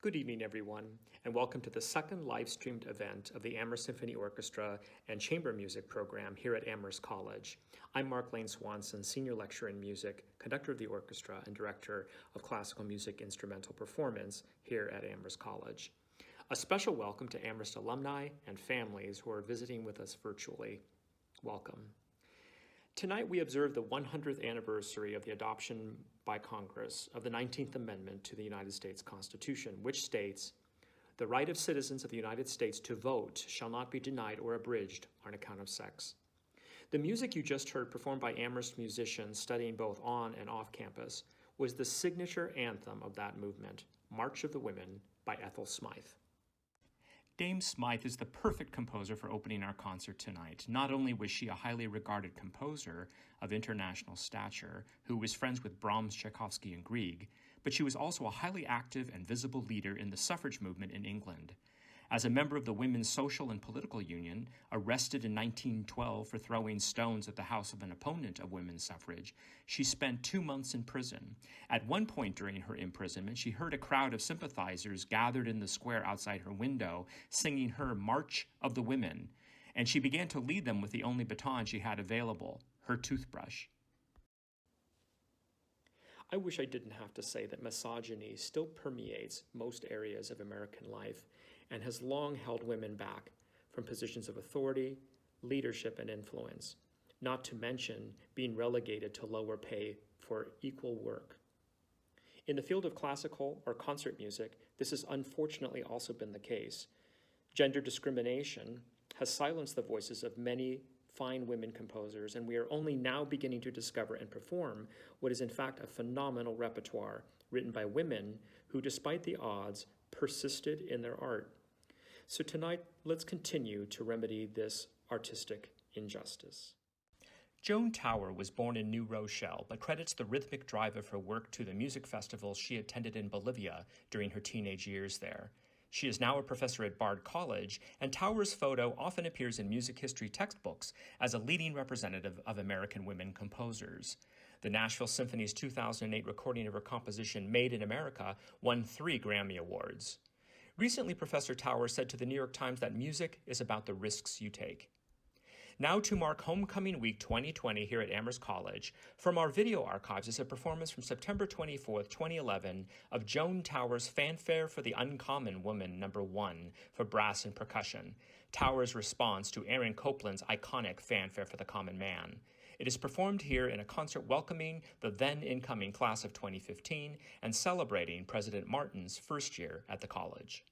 Good evening, everyone, and welcome to the second live-streamed event of the Amherst Symphony Orchestra and Chamber Music program here at Amherst College. I'm Mark Lane Swanson, Senior Lecturer in Music, Conductor of the Orchestra, and Director of Classical Music Instrumental Performance here at Amherst College. A special welcome to Amherst alumni and families who are visiting with us virtually. Welcome. Tonight we observe the 100th anniversary of the adoption by Congress of the 19th Amendment to the United States Constitution, which states, "The right of citizens of the United States to vote shall not be denied or abridged on account of sex." The music you just heard performed by Amherst musicians studying both on and off campus was the signature anthem of that movement, March of the Women by Ethyl Smyth. Dame Smyth is the perfect composer for opening our concert tonight. Not only was she a highly regarded composer of international stature, who was friends with Brahms, Tchaikovsky, and Grieg, but she was also a highly active and visible leader in the suffrage movement in England. As a member of the Women's Social and Political Union, arrested in 1912 for throwing stones at the house of an opponent of women's suffrage, she spent 2 months in prison. At one point during her imprisonment, she heard a crowd of sympathizers gathered in the square outside her window singing her March of the Women, and she began to lead them with the only baton she had available, her toothbrush. I wish I didn't have to say that misogyny still permeates most areas of American life and has long held women back from positions of authority, leadership, and influence, not to mention being relegated to lower pay for equal work. In the field of classical or concert music, this has unfortunately also been the case. Gender discrimination has silenced the voices of many fine women composers, and we are only now beginning to discover and perform what is in fact a phenomenal repertoire written by women who, despite the odds, persisted in their art. So tonight, let's continue to remedy this artistic injustice. Joan Tower was born in New Rochelle, but credits the rhythmic drive of her work to the music festivals she attended in Bolivia during her teenage years there. She is now a professor at Bard College, and Tower's photo often appears in music history textbooks as a leading representative of American women composers. The Nashville Symphony's 2008 recording of her composition Made in America won 3 Grammy Awards. Recently, Professor Tower said to the New York Times that music is about the risks you take. Now to mark Homecoming Week 2020 here at Amherst College, from our video archives is a performance from September 24th, 2011 of Joan Tower's Fanfare for the Uncommon Woman No. 1 for brass and percussion, Tower's response to Aaron Copland's iconic Fanfare for the Common Man. It is performed here in a concert welcoming the then-incoming class of 2015 and celebrating President Martin's first year at the college.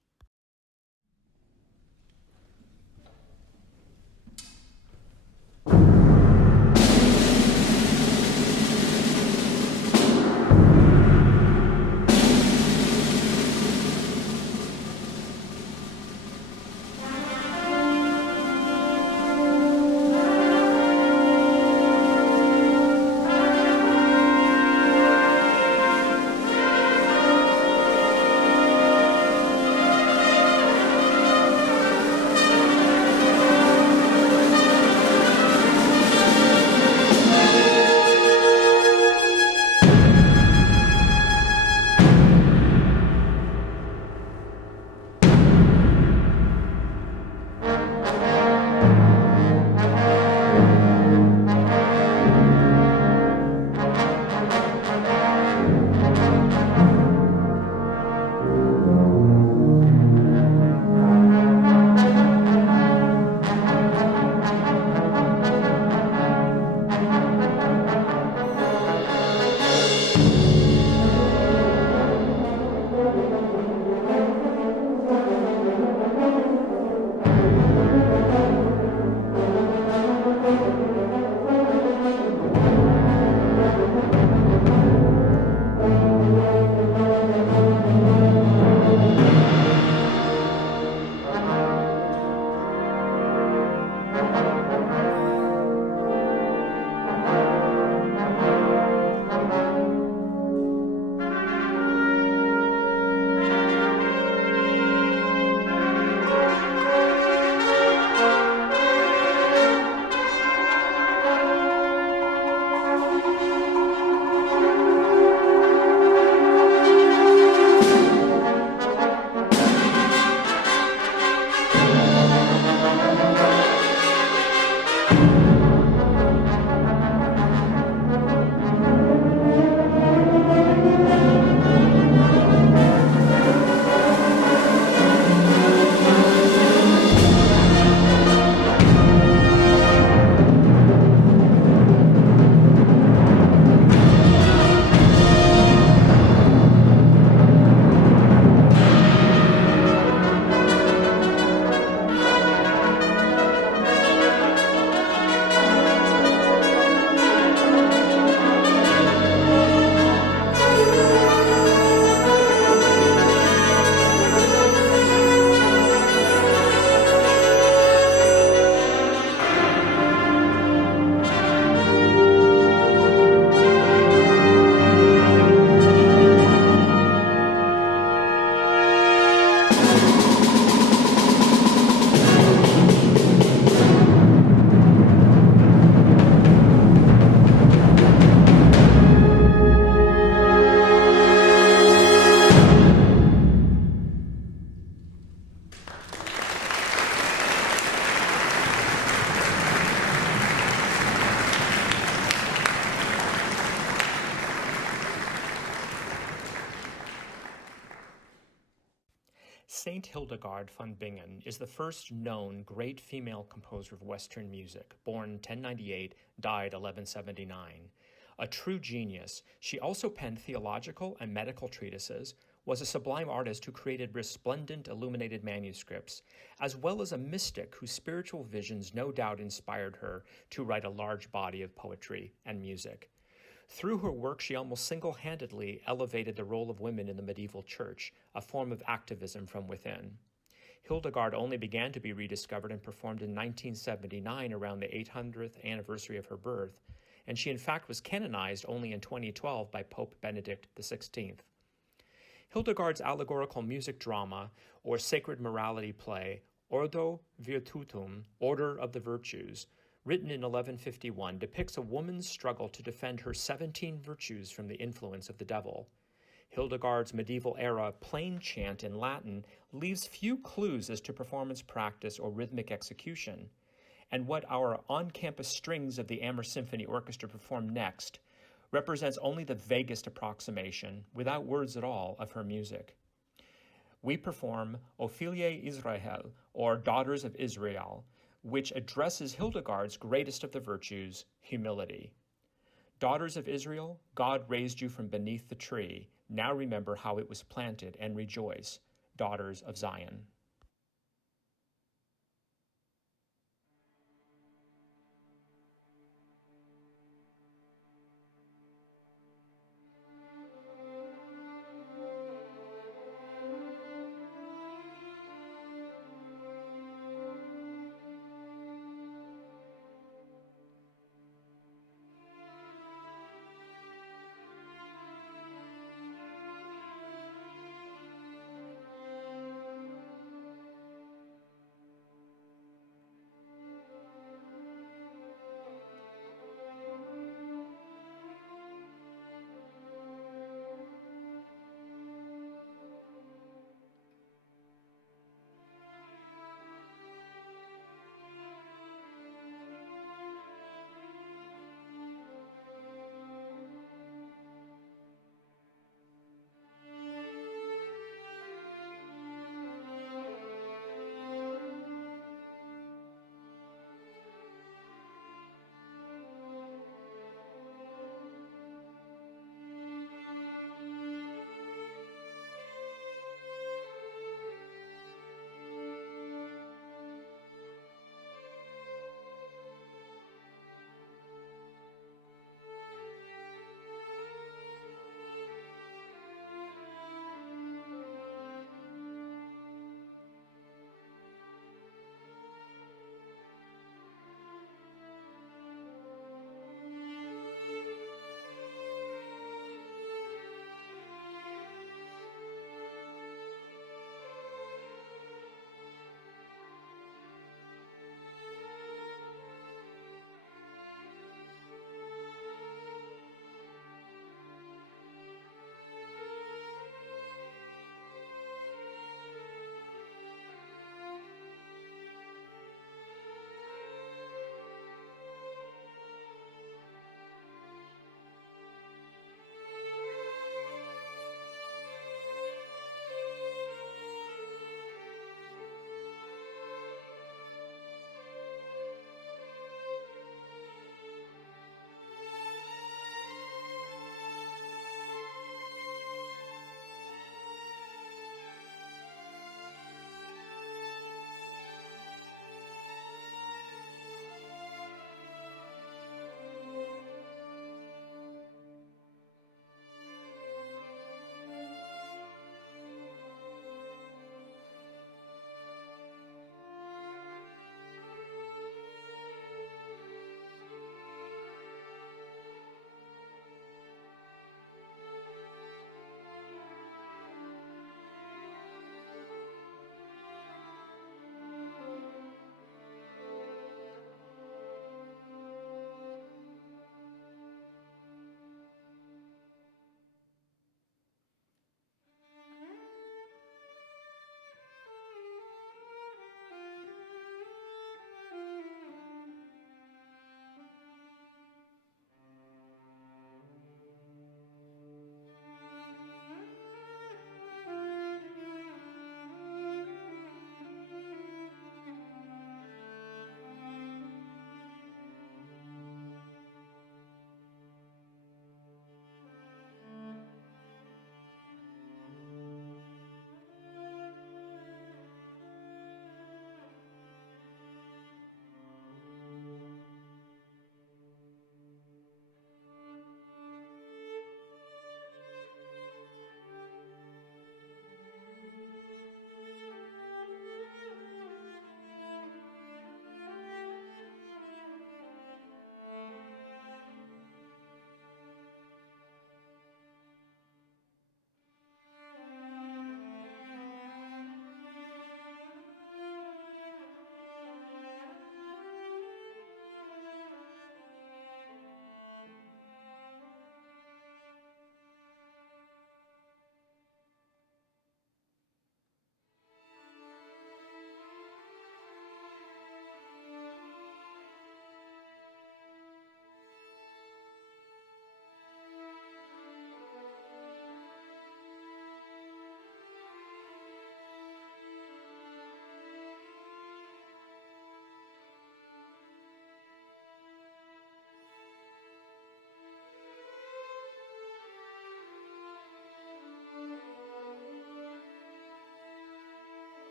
Saint Hildegard von Bingen is the first known great female composer of Western music, born 1098, died 1179. A true genius, she also penned theological and medical treatises, was a sublime artist who created resplendent illuminated manuscripts, as well as a mystic whose spiritual visions no doubt inspired her to write a large body of poetry and music. Through her work, she almost single-handedly elevated the role of women in the medieval church, a form of activism from within. Hildegard only began to be rediscovered and performed in 1979 around the 800th anniversary of her birth, and she in fact was canonized only in 2012 by Pope Benedict XVI. Hildegard's allegorical music drama, or sacred morality play, Ordo Virtutum, Order of the Virtues, written in 1151, depicts a woman's struggle to defend her 17 virtues from the influence of the devil. Hildegard's medieval-era plain chant in Latin leaves few clues as to performance practice or rhythmic execution, and what our on-campus strings of the Amherst Symphony Orchestra perform next represents only the vaguest approximation, without words at all, of her music. We perform O Filie Israhel, or Daughters of Israel, which addresses Hildegard's greatest of the virtues, humility. Daughters of Israel, God raised you from beneath the tree. Now remember how it was planted and rejoice, daughters of Zion.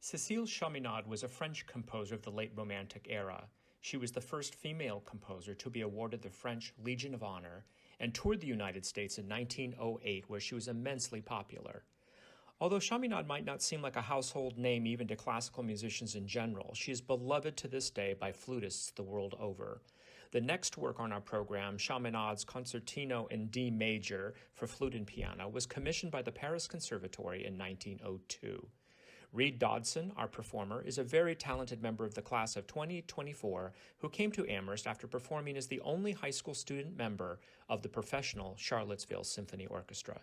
Cécile Chaminade was a French composer of the late Romantic era. She was the first female composer to be awarded the French Legion of Honor and toured the United States in 1908, where she was immensely popular. Although Chaminade might not seem like a household name even to classical musicians in general, she is beloved to this day by flutists the world over. The next work on our program, Chaminade's Concertino in D major for flute and piano, was commissioned by the Paris Conservatory in 1902. Reed Dodson, our performer, is a very talented member of the class of 2024 who came to Amherst after performing as the only high school student member of the professional Charlottesville Symphony Orchestra.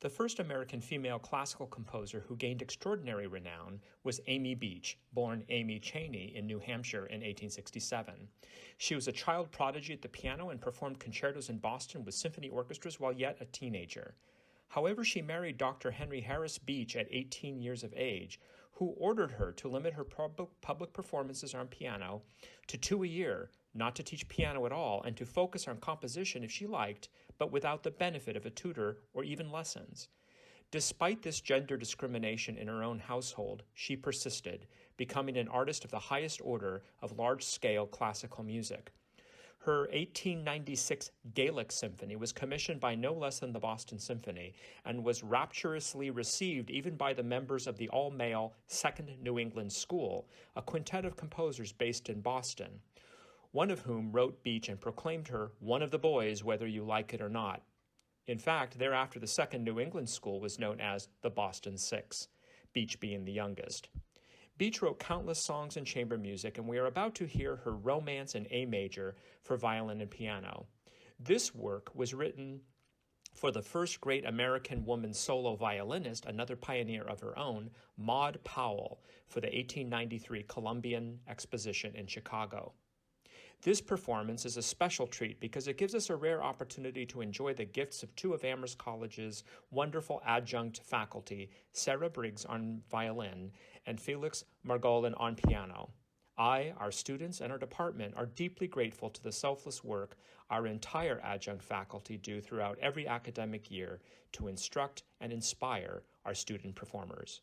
The first American female classical composer who gained extraordinary renown was Amy Beach, born Amy Chaney in New Hampshire in 1867. She was a child prodigy at the piano and performed concertos in Boston with symphony orchestras while yet a teenager. However, she married Dr. Henry Harris Beach at 18 years of age, who ordered her to limit her public performances on piano to 2 a year, not to teach piano at all, and to focus on composition if she liked, but without the benefit of a tutor or even lessons. Despite this gender discrimination in her own household, she persisted, becoming an artist of the highest order of large-scale classical music. Her 1896 Gaelic Symphony was commissioned by no less than the Boston Symphony and was rapturously received even by the members of the all-male Second New England School, a quintet of composers based in Boston, one of whom wrote Beach and proclaimed her one of the boys, whether you like it or not. In fact, thereafter the Second New England School was known as the Boston Six, Beach being the youngest. Beach wrote countless songs and chamber music, and we are about to hear her Romance in A major for violin and piano. This work was written for the first great American woman solo violinist, another pioneer of her own, Maud Powell, for the 1893 Columbian Exposition in Chicago. This performance is a special treat because it gives us a rare opportunity to enjoy the gifts of two of Amherst College's wonderful adjunct faculty, Sarah Briggs on violin and Felix Margolin on piano. I, our students, and our department are deeply grateful to the selfless work our entire adjunct faculty do throughout every academic year to instruct and inspire our student performers.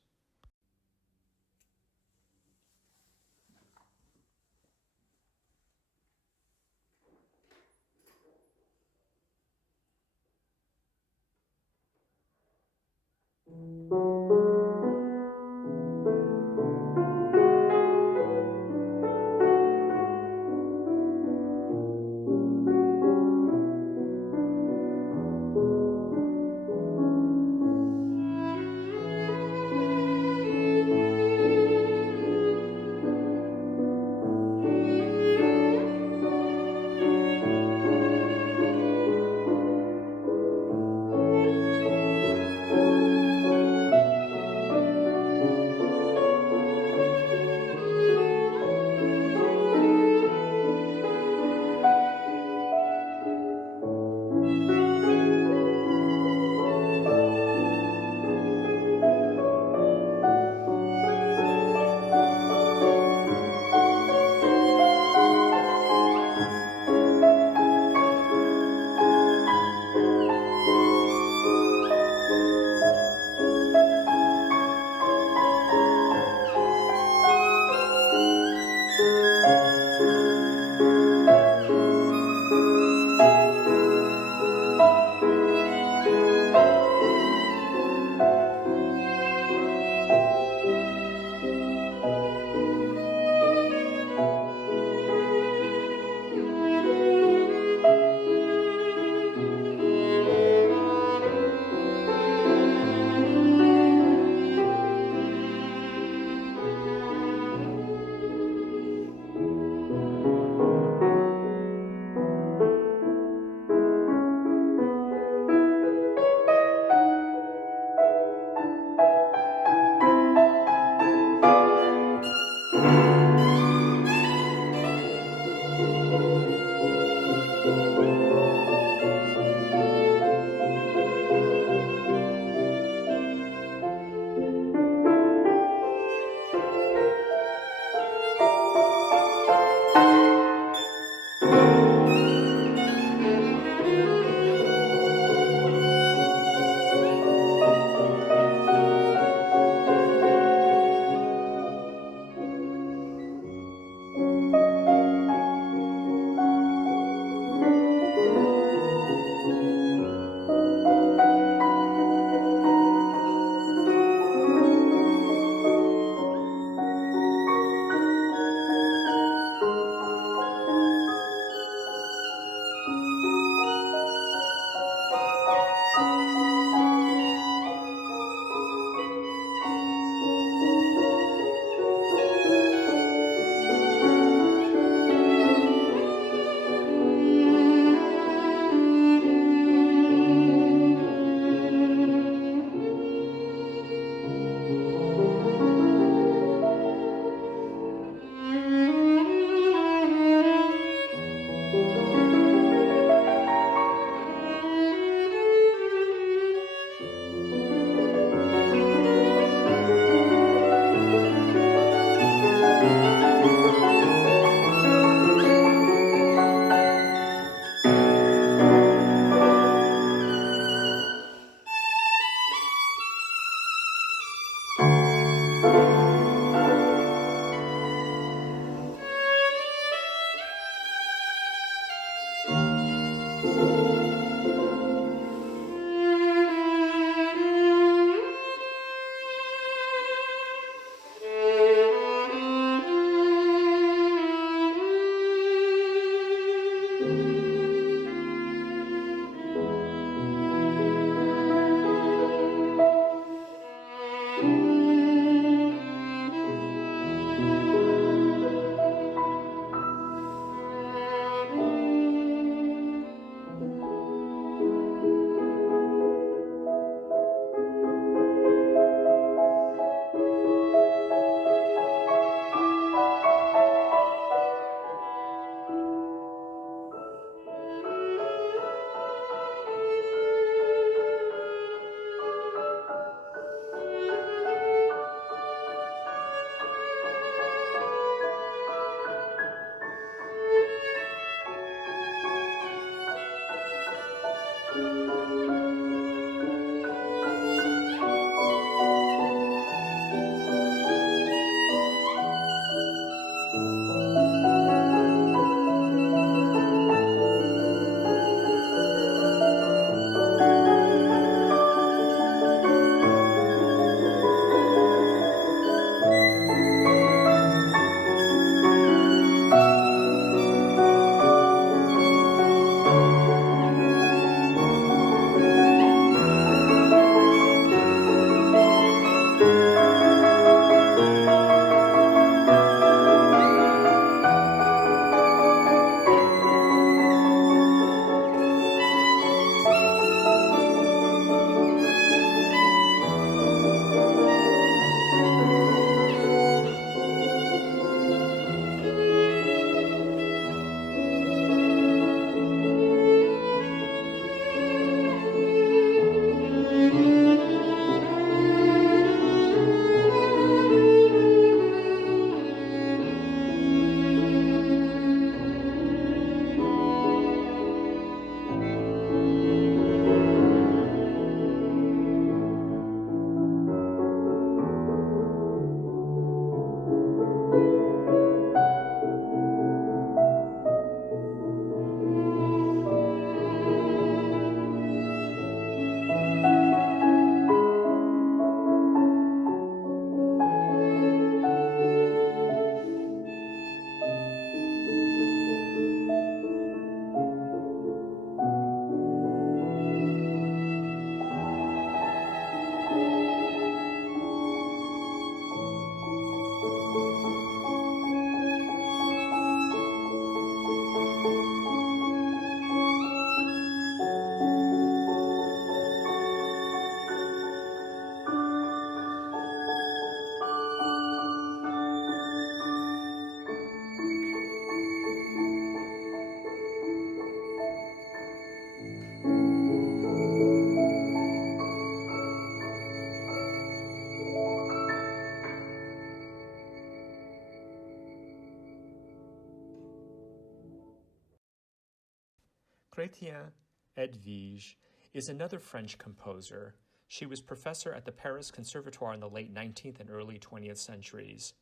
Chrétien Hedwige is another French composer. She was professor at the Paris Conservatoire in the late 19th and early 20th centuries.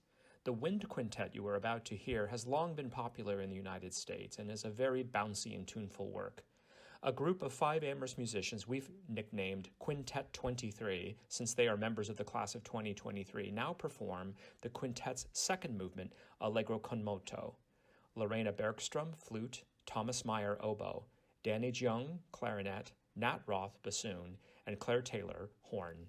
The wind quintet you are about to hear has long been popular in the United States and is a very bouncy and tuneful work. A group of 5 Amherst musicians we've nicknamed Quintet 23, since they are members of the class of 2023, now perform the quintet's second movement, Alegre con moto. Lorena Bergstrom, flute, Thomas Meyer, oboe, Danny Jung, clarinet, Nat Roth, bassoon, and Claire Taylor, horn.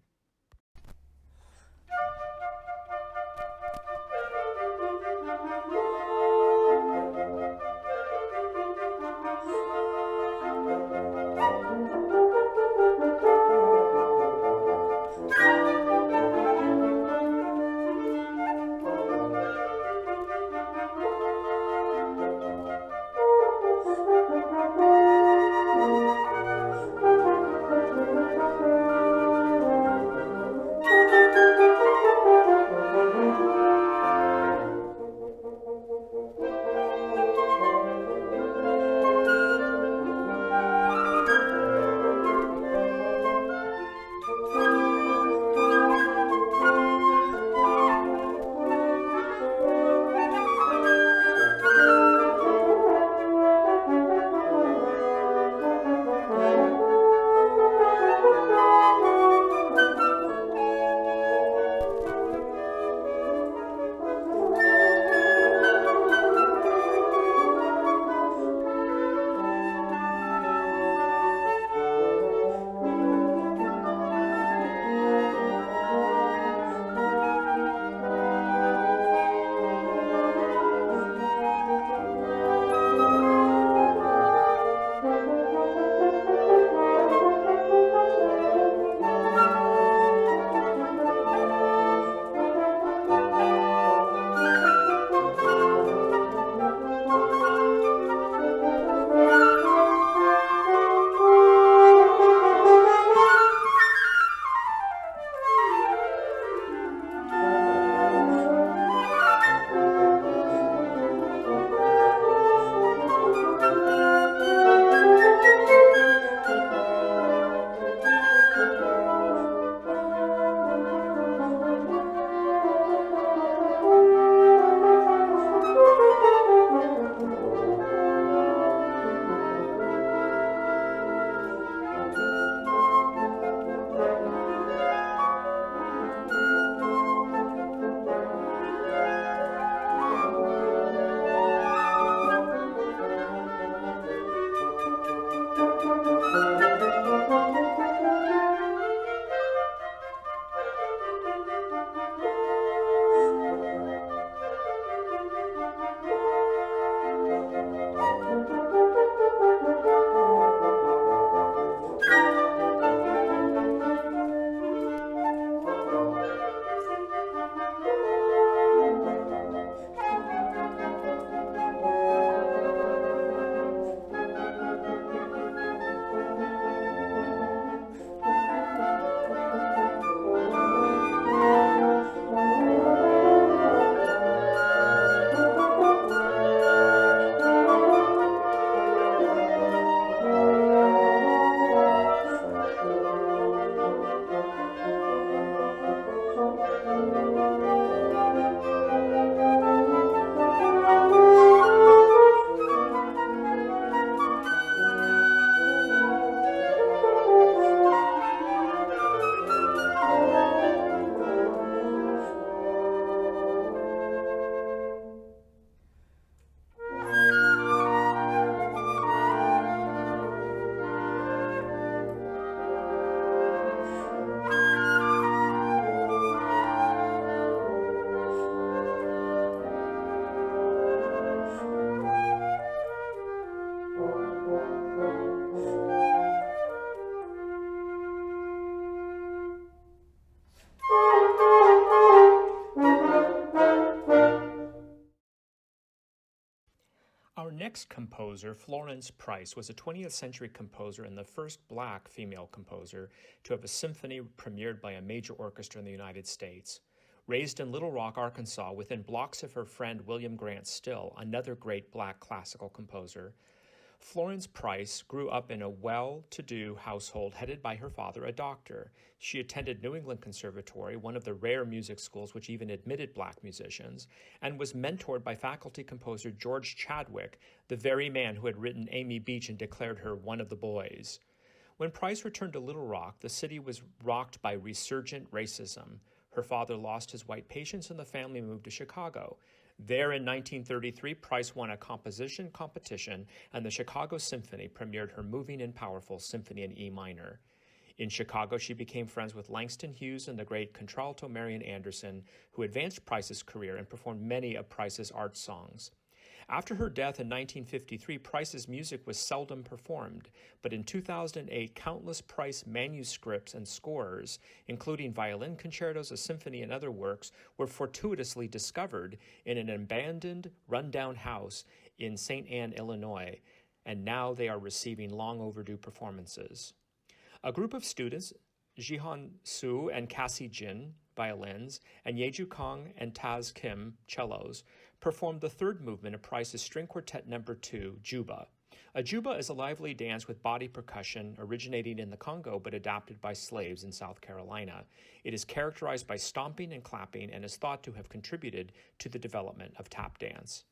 next composer, Florence Price, was a 20th century composer and the first black female composer to have a symphony premiered by a major orchestra in the United States. Raised in Little Rock, Arkansas, within blocks of her friend William Grant Still, another great black classical composer, Florence Price grew up in a well-to-do household headed by her father, a doctor. She attended New England Conservatory, one of the rare music schools which even admitted black musicians, and was mentored by faculty composer George Chadwick, the very man who had written Amy Beach and declared her one of the boys. When Price returned to Little Rock, the city was rocked by resurgent racism. Her father lost his white patients and the family moved to Chicago. There in 1933, Price won a composition competition, and the Chicago Symphony premiered her moving and powerful Symphony in E minor. In Chicago, she became friends with Langston Hughes and the great contralto Marian Anderson, who advanced Price's career and performed many of Price's art songs. After her death in 1953, Price's music was seldom performed, but in 2008, countless Price manuscripts and scores, including violin concertos, a symphony, and other works, were fortuitously discovered in an abandoned, run-down house in St. Anne, Illinois, and now they are receiving long overdue performances. A group of students, Jihan Su and Cassie Jin, violins, and Yeju Kong and Taz Kim, cellos, performed the third movement of Price's String Quartet No. 2, Juba. A juba is a lively dance with body percussion originating in the Congo but adapted by slaves in South Carolina. It is characterized by stomping and clapping and is thought to have contributed to the development of tap dance.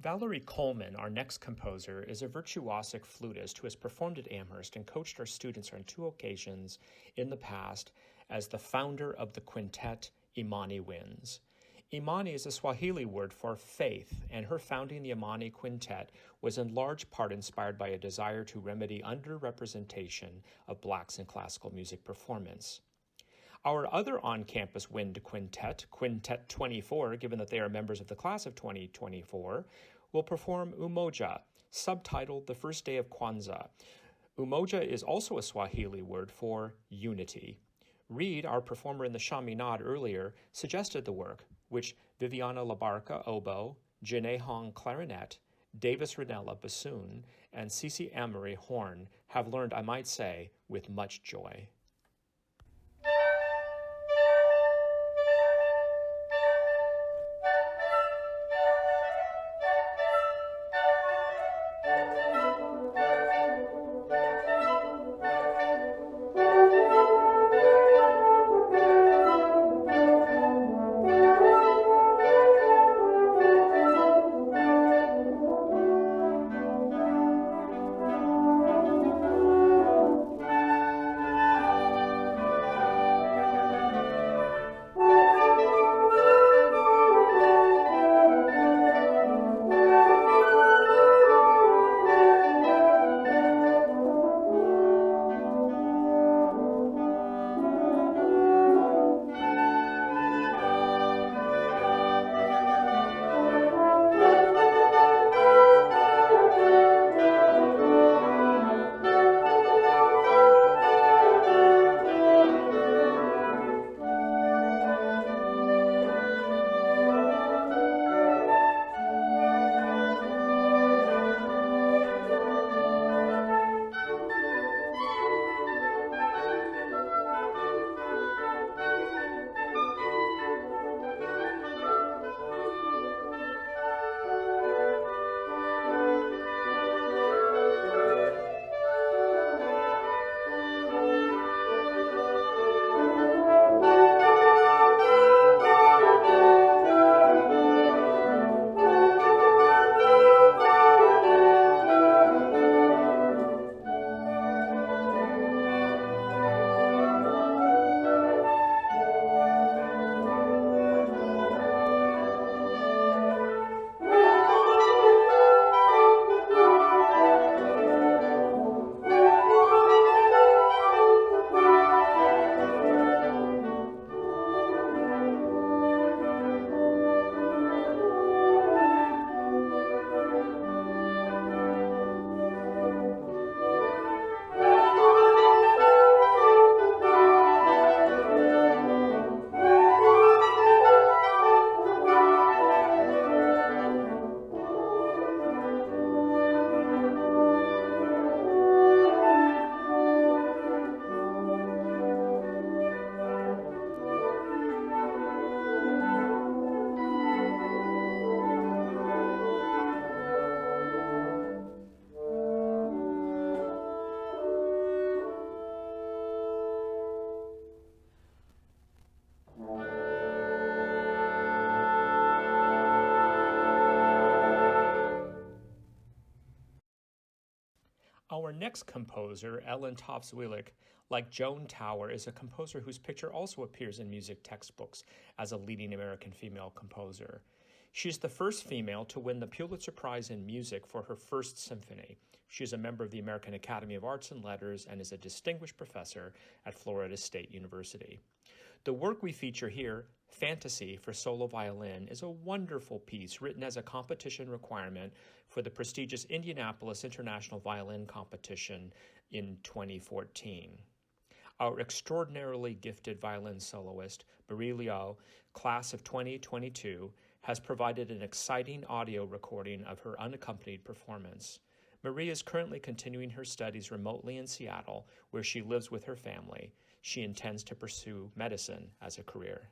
Valerie Coleman, our next composer, is a virtuosic flutist who has performed at Amherst and coached our students on 2 occasions in the past as the founder of the quintet Imani Winds. Imani is a Swahili word for faith, and her founding the Imani Quintet was in large part inspired by a desire to remedy underrepresentation of blacks in classical music performance. Our other on-campus wind quintet, Quintet 24, given that they are members of the class of 2024, will perform Umoja, subtitled The First Day of Kwanzaa. Umoja is also a Swahili word for unity. Reed, our performer in the Chaminade earlier, suggested the work, which Viviana Labarca, oboe, Janae Hong, clarinet, Davis Ranella, bassoon, and Cece Amory, horn, have learned, I might say, with much joy. Our next composer, Twaafe Zwillich, like Joan Tower, is a composer whose picture also appears in music textbooks as a leading American female composer. She is the first female to win the Pulitzer Prize in Music for her first symphony. She is a member of the American Academy of Arts and Letters and is a distinguished professor at Florida State University. The work we feature here, Fantasy for Solo Violin, is a wonderful piece written as a competition requirement for the prestigious Indianapolis International Violin Competition in 2014. Our extraordinarily gifted violin soloist, Marie Liao, class of 2022, has provided an exciting audio recording of her unaccompanied performance. Marie is currently continuing her studies remotely in Seattle, where she lives with her family. She intends to pursue medicine as a career.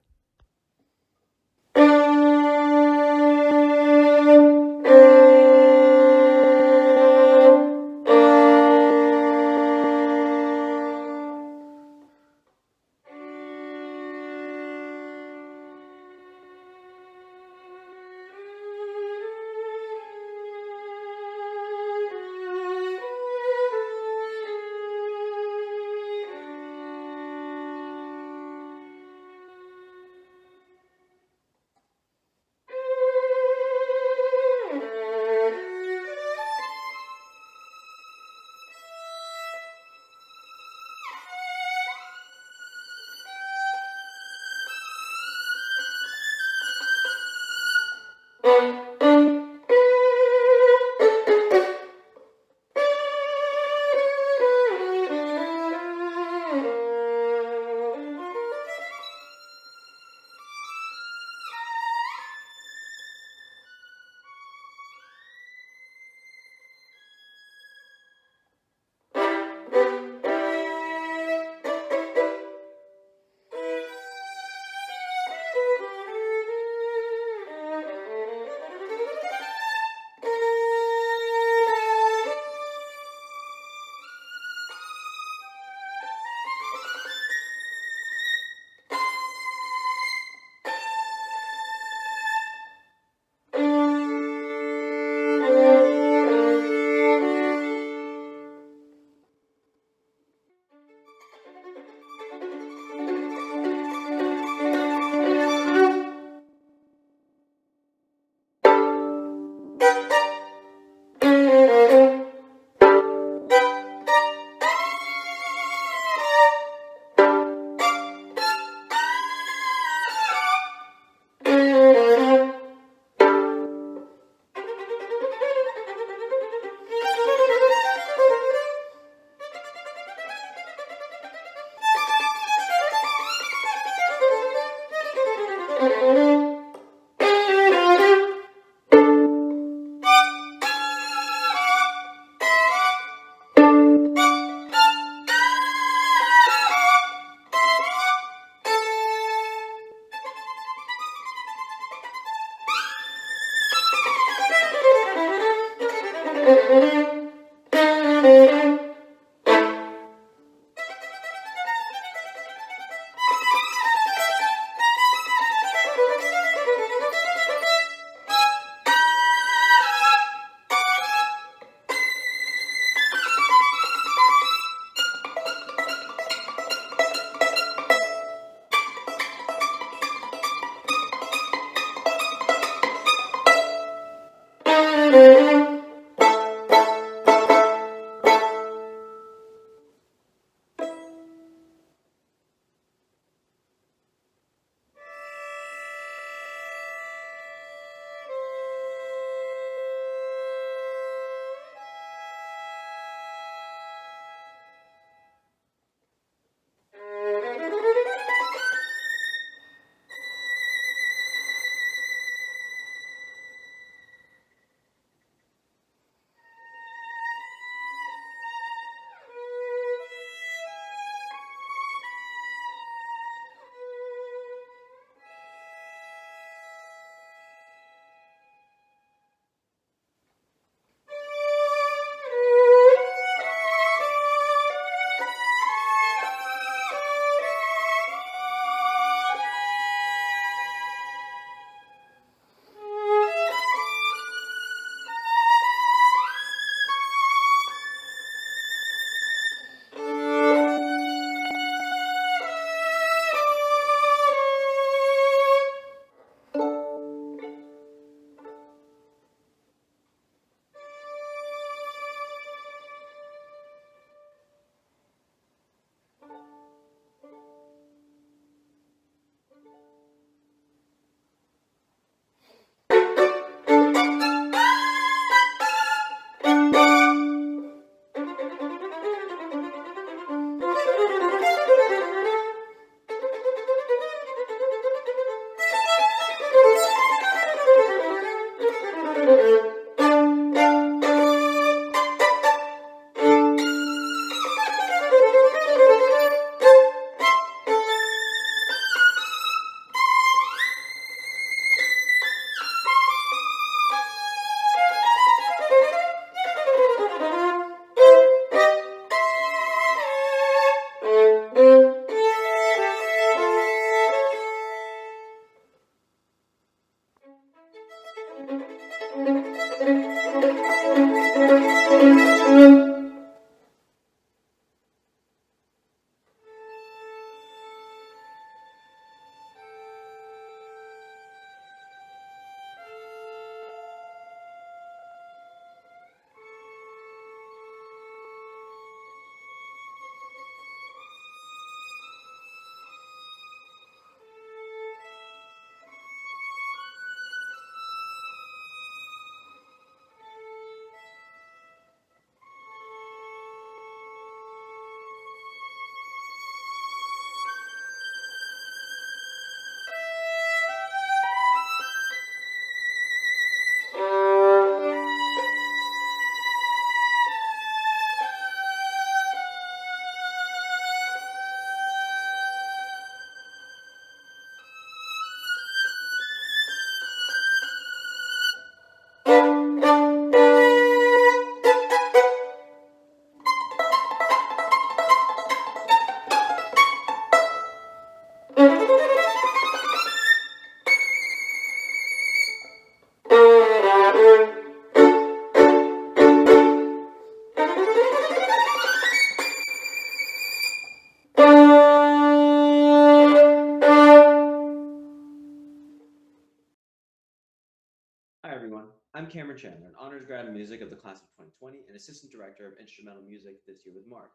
everyone. I'm Cameron Chandler, an honors grad in music of the class of 2020 and assistant director of instrumental music this year with Mark.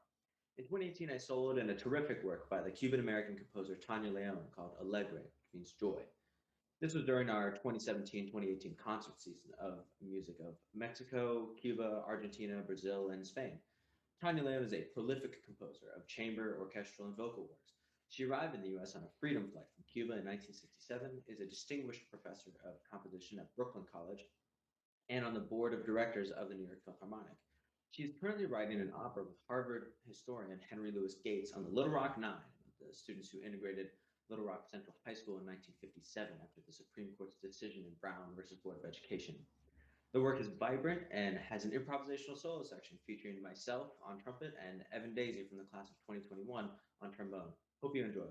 In 2018, I soloed in a terrific work by the Cuban-American composer Tania Léon called Alegre, which means joy. This was during our 2017-2018 concert season of music of Mexico, Cuba, Argentina, Brazil, and Spain. Tania Léon is a prolific composer of chamber, orchestral, and vocal works. She arrived in the U.S. on a freedom flight from Cuba in 1967, is a distinguished professor of composition at Brooklyn College, and on the board of directors of the New York Philharmonic. She is currently writing an opera with Harvard historian Henry Louis Gates on the Little Rock Nine, the students who integrated Little Rock Central High School in 1957 after the Supreme Court's decision in Brown versus Board of Education. The work is vibrant and has an improvisational solo section featuring myself on trumpet and Evan Daisy from the class of 2021 on trombone. Hope you enjoy.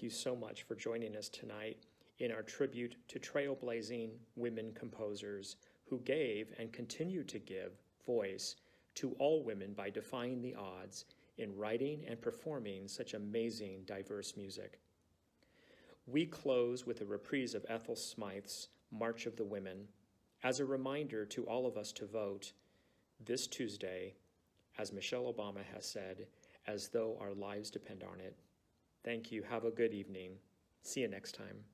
Thank you so much for joining us tonight in our tribute to trailblazing women composers who gave and continue to give voice to all women by defying the odds in writing and performing such amazing, diverse music. We close with a reprise of Ethyl Smyth's March of the Women as a reminder to all of us to vote this Tuesday, as Michelle Obama has said, as though our lives depend on it. Thank you. Have a good evening. See you next time.